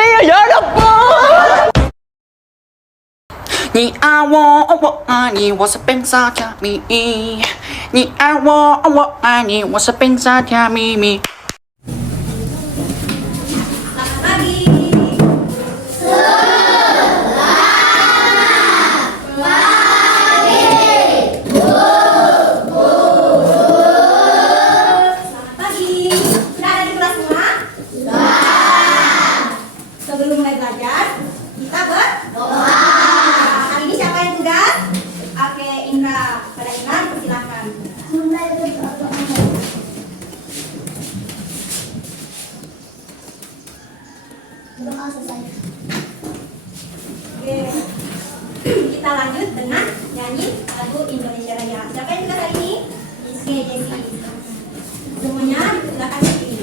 안녕하세요 여러분. 你爱我，我爱你，我是冰沙加咪咪。你爱我，我爱你，我是冰沙加咪咪。Sebelum mulai belajar, kita berdoa. Hari ini siapa yang tugas? Oke, Indra. Pada Indra, persilakan. Doa selesai. Oke, kita lanjut dengan nyanyi lagu Indonesia Raya. Siapa yang tugas hari ini? Oke, Jessi. Semuanya dipersilakan di sini.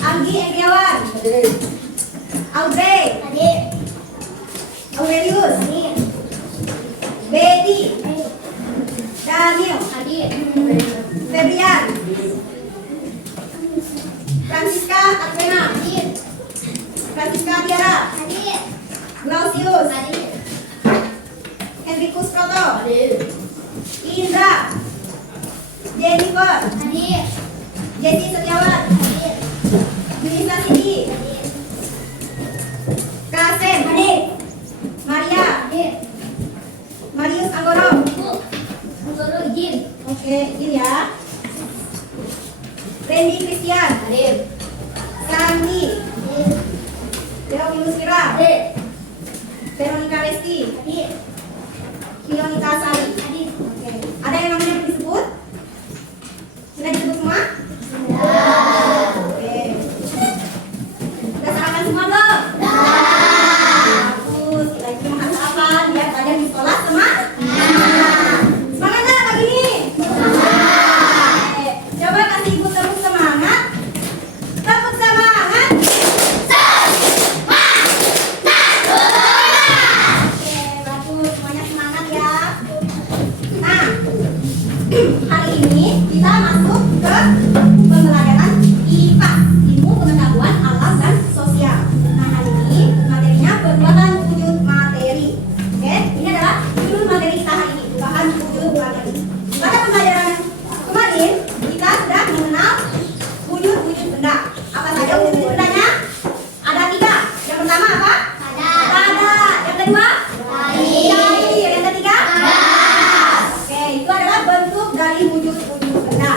Anggi Endriawan, Audrey, Aurelius, Betty, Daniel, Febrian, Francisca Adrena, Francisca Tiara, Glausius, Henrikus Proto, Indra, Jennifer, Jesse Setiawan, Yunisa Sidi, Kasem, Maria, Marius Anggoro. Oke, izin ya. Randy Christian, Sandi, Dewi Musfira, Veronica Resti, Kilonika Sari. Oke, ada yang namanya disebut? Sudah disebut semua? Oke. Udah sarapan semua belum? Bagus, kita itu menghafalkan biar kalian di sekolah semangat. Semangat nggak pagi ini? Oke. Coba kasih ibu tepuk semangat. Tepuk semangat. Oke, bagus, semuanya semangat ya. Nah, hari ini kita masuk ke pembelajaran IPA, ilmu pengetahuan alam dan sosial. Nah, hari ini materinya perubahan wujud materi. Oke, ini adalah judul materi kita hari ini, perubahan wujud materi. Pada pembelajaran kemarin kita sudah mengenal wujud-wujud benda. Apa saja wujud-wujud bendanya? Ada 3. Yang pertama apa? Pada. Yang kedua? Cair. Yang ketiga? Oke, itu adalah bentuk dari wujud-wujud benda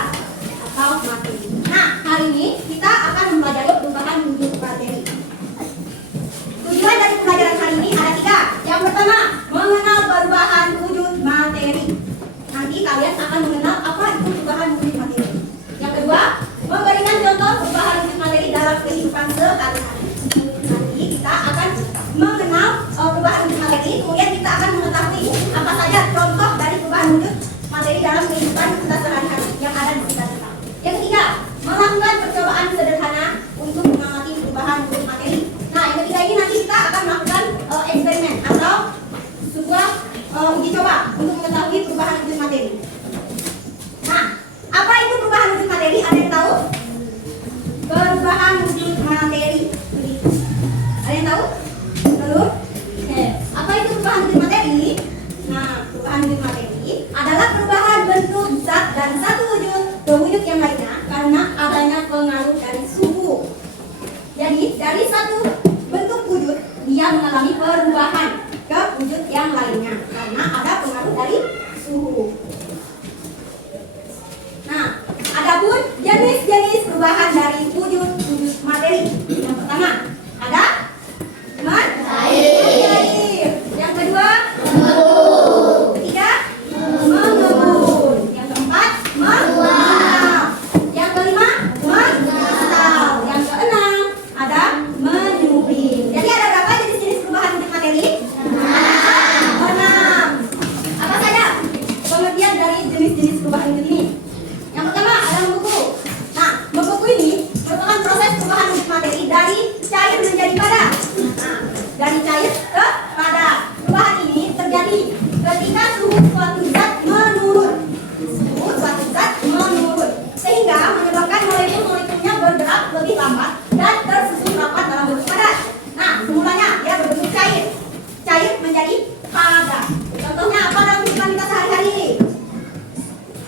atau materi. Nah, hari ini kita akan mempelajari perubahan wujud materi. Tujuan dari pembelajaran hari ini ada 3. Yang pertama, mengenal perubahan wujud materi. Nanti kalian akan mengenal apa itu perubahan wujud materi. Yang kedua, memberikan contoh perubahan wujud materi dalam kehidupan sehari-hari. Nanti kita akan mengenal perubahan wujud materi, kemudian kita akan mengetahui apa saja contoh dari perubahan wujud materi dalam kehidupan kita sehari-hari yang ada di sekitar kita. Yang ketiga, melakukan lebih lambat dan tersusun rapat dalam bentuk padat. Nah, semulanya dia berbentuk cair. Cair menjadi padat. Contohnya apa dalam kehidupan kita sehari-hari?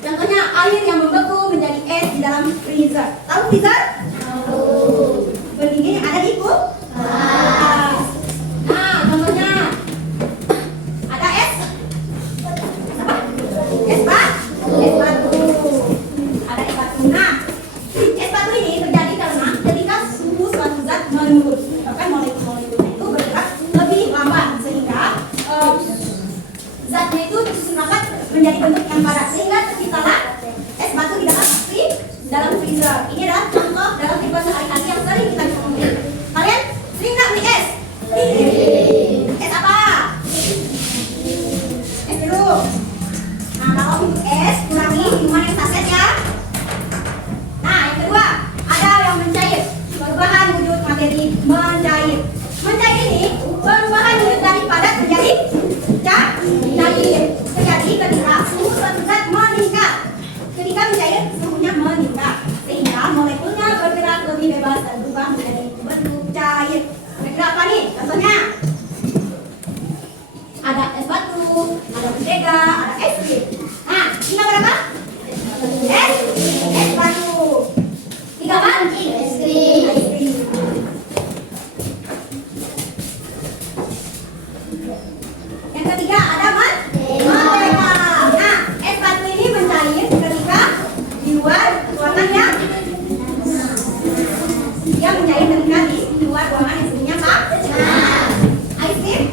Contohnya air yang membeku menjadi es di dalam freezer. Tahu freezer? Tahu. Pendingin yang ada di kulkas. Nah, contohnya ada es apa? Es batu. Es batu. Ada es batu. Nah, es batu ini terjadi karena ketika suhu suatu zat menurun, bahkan molekul-molekulnya itu bergerak lebih lambat sehingga zatnya itu tersusun rapat menjadi bentuk yang padat sehingga terciptalah es batu di dalam freezer. Ini adalah contoh dalam kehidupan sehari-hari yang sering kita temui. Kalian sering nggak beli es? Es apa? Es jeruk. Nah, kalau untuk es kurangi minuman yang saset ya. Nah, yang kedua ada yang mencair. Perubahan wujud materi mencair. Mencair ini perubahan wujud dari padat menjadi cair. Terjadi ketika suhu suatu zat meningkat. Ketika mencair, suhunya meningkat sehingga molekulnya bergerak lebih bebas dan berubah menjadi bentuk cair. Kira-kira apa nih? Contohnya ada es batu, ada mentega, ada es krim. Nah, ini berapa? Es batu. Tiga apa? Es krim. Yang ketiga ada mentega. Nah, es batu ini mencair ketika di luar ruangannya. Dia mencair ketika di luar ruangan yang sebenarnya panas. Es krim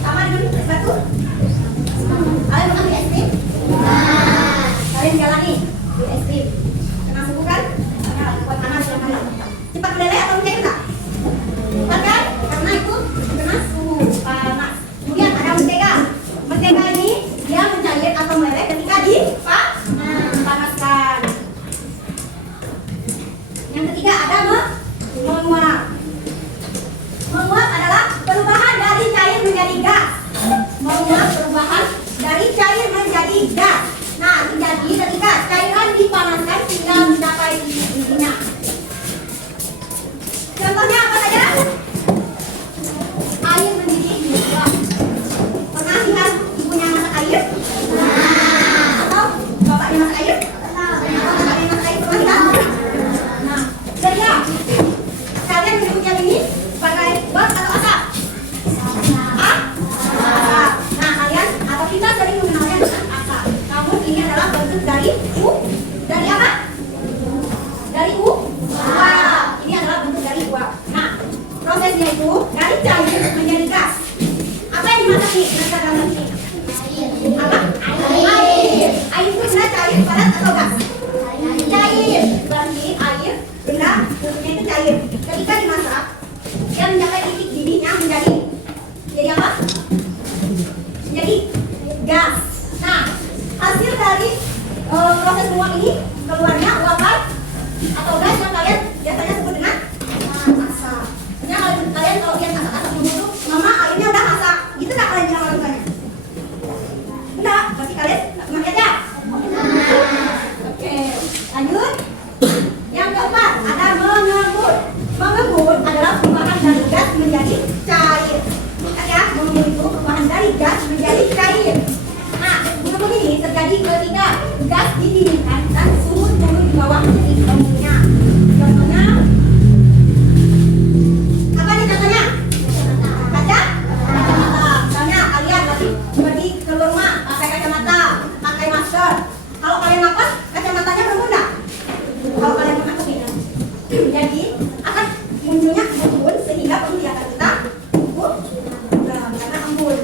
sama dengan es batu. Kalian makan es krim? Kalian jalani es krim. Kena suhu kan? Buat panas yang panas. Cepat meleleh atau mencair enggak? Cepat kan? Karena itu kena suhu panas. Kemudian ada mentega. Mentega ini dia mencair atau meleleh ketika dipanaskan. Yang ketiga ada menguap. Menguap adalah perubahan dari cair menjadi gas. Menguap perubahan dari cair menjadi gas. Nah, terjadi ketika cairan dipanaskan hingga mencapai titik intinya. Contohnya apa saja? Air mendidih di gelas. Pernah lihat ibunya masak air? Atau bapaknya masak air? Atau bapaknya masak air? Pernah lihat? Nah, jadi kalian menyebut yang ini sebagai bak atau asap? Asap. Nah, kalian atau kita sering mengenalnya dengan asap. Namun ini adalah bentuk dari dari apa? Dari uap. Ini adalah bentuk dari uap. Nah, prosesnya itu dari cair menjadi gas. Apa yang dimasak nih? Mereka dalam ini. Apa? Air. Air itu benar cair, padat atau gas? Cair. Berarti air benar bentuknya itu cair. Ketika dimasak, dia mencapai titik didihnya menjadi apa? Menjadi gas. Nah, hasil dari proses menguap ini keluarnya uapan atau gas yang kalian biasanya sebut dengan asap. Nah, kalian kalau lihat asap-asap dulu, mama airnya udah masak, gitu nggak kalian bilang lakukannya? Enggak, berarti kalian nggak aja. Oke, lanjut. Yang keempat ada mengembun. Mengembun adalah perubahan dari gas menjadi cair. Ingat ya, mengembun itu perubahan dari gas menjadi cair. Nah, mengembun ini terjadi ketika gas didinginkan dan suhu turun di bawah titik tengahnya. Contohnya apa nih contohnya? Kacamata. Misalnya kalian lagi pergi keluar rumah pakai kacamata, pakai masker. Kalau kalian napas, kacamatanya berembun nggak? Kalau kalian pernah kepikiran, jadi akan munculnya embun sehingga penglihatan kita karena embun.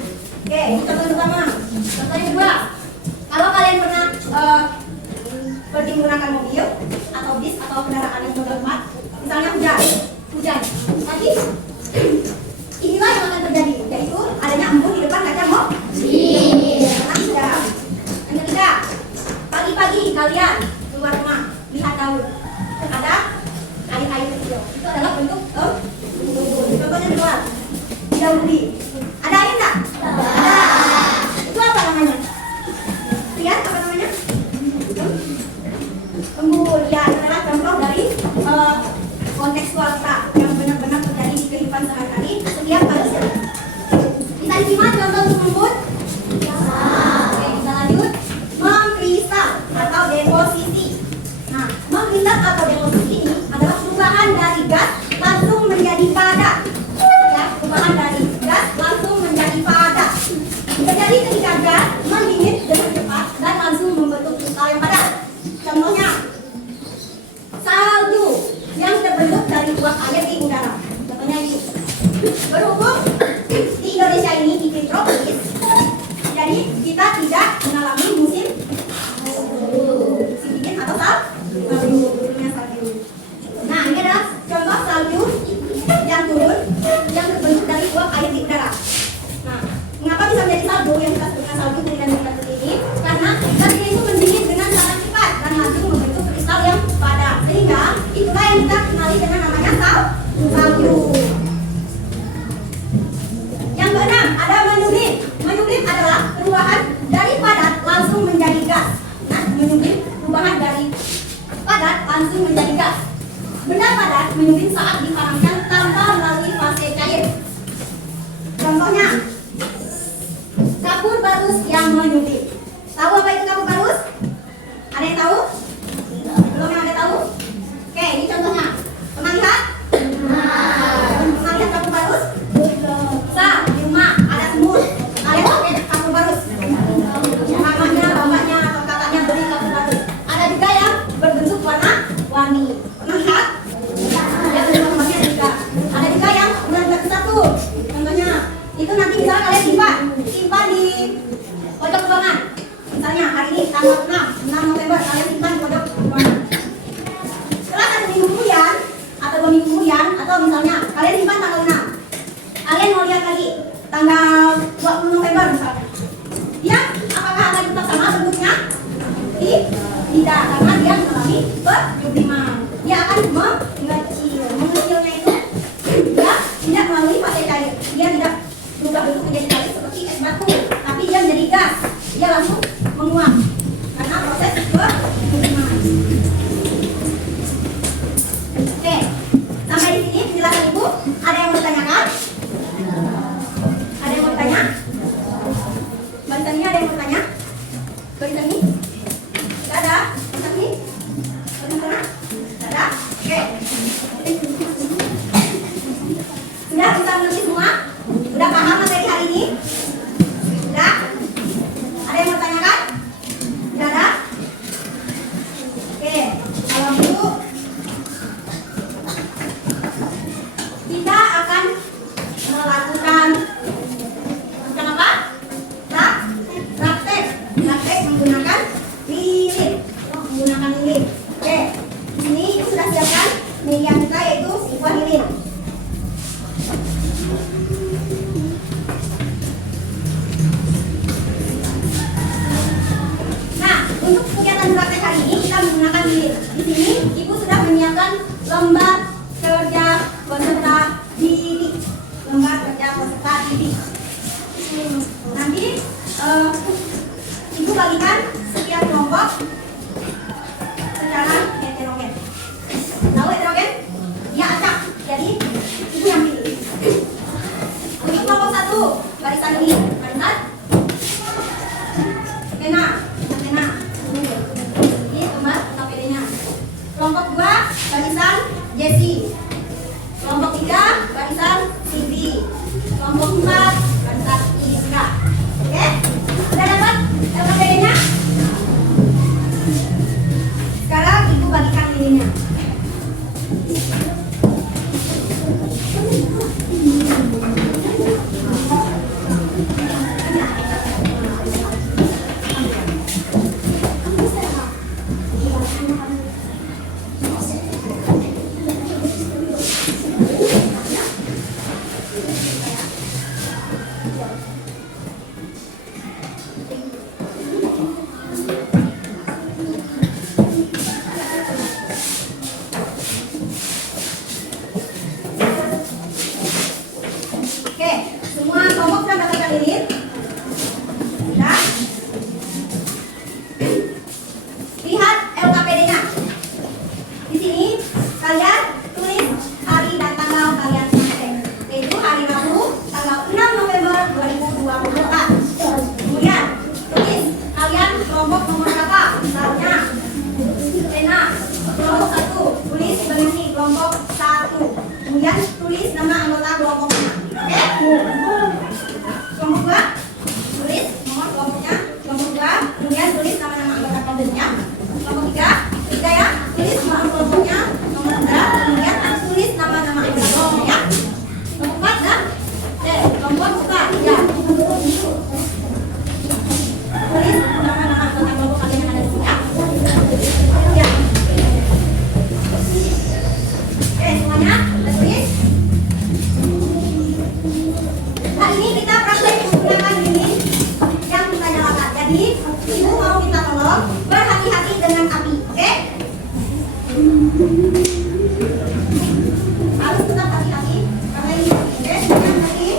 Oke, ini contoh pertama. Contoh yang kedua, kalau kalian pernah pergi menggunakan mobil atau bis atau kendaraan yang bertempat, misalnya hujan, tapi inilah yang akan terjadi, yaitu adanya embun di depan kaca mobil. Yang ketiga, pagi-pagi kalian keluar rumah lihat daun, ada air kecil, itu adalah bentuk embun. Contohnya di luar, di daun ubi, ada air nggak? Ada. Itu apa namanya? Lihat apa namanya? Embun. Ya, itu adalah contoh dari terbentuk dari uap air di udara. Contohnya ini. Berhubung di Indonesia ini iklim tropis, jadi kita tidak mengalami musim dingin atau salju. Nah, ini adalah contoh salju yang turun yang terbentuk dari uap air di udara. Nah, mengapa bisa menjadi salju yang kita sebut dengan salju dan seperti ini? Karena zat ini itu mendingin dengan sangat cepat dan laju membentuk kristal yang padat, sehingga itulah yang kita kenali dengan namanya salju. Yang keenam, ada menyublim. Menyublim adalah perubahan dari padat langsung menjadi gas. Nah, menyublim perubahan dari padat langsung menjadi gas. Benda padat menyublim saat dipanaskan tanpa melalui fase cair. Contohnya, kapur barus yang menyublim. Tahu apa itu kapur barus? Ada yang tahu? Belum yang ada tahu? Oke, ini contohnya. Pernah lihat? Pernah lihat kapur barus? Bisa, di rumah ada semut. Kalian pakai kapur barus. Mamanya, bapaknya, atau kakaknya beli kapur barus. Ada juga yang berbentuk warna-warni. Pernah lihat? Ya, bentuknya juga. Ada juga yang bulan satu. Contohnya, itu nanti misalnya kalian simpan di pojok ruangan. Misalnya hari ini tanggal 6 November kalian simpan di pojok ruangan. Setelah 1 minggu kemudian atau 2 minggu kemudian, atau misalnya kalian simpan tanggal 6, kalian mau lihat lagi tanggal 20 November misalnya, dia apakah akan tetap sama bentuknya? Tidak, karena dia mengalami penyubliman. Dia akan mengecilnya itu dia tidak melalui fase cair. Dia tidak berubah bentuk menjadi cair seperti es batu, tapi dia menjadi gas. Dia langsung menguap karena proses penyubliman. Oke, sampai di sini penjelasan Ibu. Ada yang mau ditanyakan? Ada yang mau bertanya? Barisan ini ada yang mau bertanya? Barisan ini? Tidak ada? Barisan ini? Barisan sana? Tidak ada? Oke. Sudah bisa mengerti semua? Sudah paham materi hari ini? Sudah? Ada yang mau bertanyakan? Tidak ada? Oke. Kalau gitu kita akan melakukan apa? Praktek menggunakan lilin. Oke, di sini Ibu sudah siapkan lilian kita, yaitu sebuah lilin. Nah, untuk kegiatan praktek hari ini kita menggunakan lilin. Di sini Ibu sudah menyiapkan lembar kerja peserta didik. Nanti Ibu bagikan setiap kelompok secara heterogen. Tahu heterogen? Ya, acak. Jadi Ibu yang pilih. Untuk kelompok 1, barisan ini, barisan Atena. Ini gambar KPD-nya. Kelompok 2, barisan Jesse. Kelompok 3, barisan Cindy. Kelompok 4, barisan Iska. Oke? Sudah dapat LKPD-nya? Sekarang Ibu bagikan lilinnya. Oke, semua kelompok sudah mendapatkan lilin? Sudah? Lihat LKPD-nya. Di sini kalian tulis hari dan tanggal kalian praktek, yaitu hari Rabu tanggal 6 November 2024. Kemudian tulis kalian kelompok nomor berapa? Misalnya Atena, kelompok 1, tulis mengisi kelompok 1. Kemudian tulis nama anggota kelompoknya. Oke? Kelompok 2, tulis nomor kelompoknya. Kelompok 2, kemudian tulis nama-nama anggota kelompoknya. Kelompok 3 ya, tulis nomor kelompoknya, nomor 3, kemudian Harus tetap hati-hati karena ini oke, jangan lagi.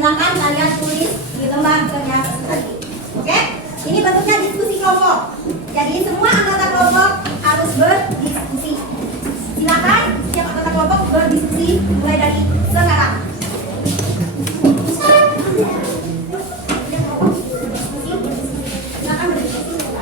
Silakan kalian tulis di lembar pernyataan tadi. Oke? Ini bentuknya diskusi kelompok. Jadi semua anggota kelompok harus berdiskusi. Silakan setiap anggota kelompok berdiskusi mulai dari sekarang. Silakan berdiskusi.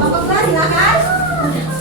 Bapak kelas Silakan.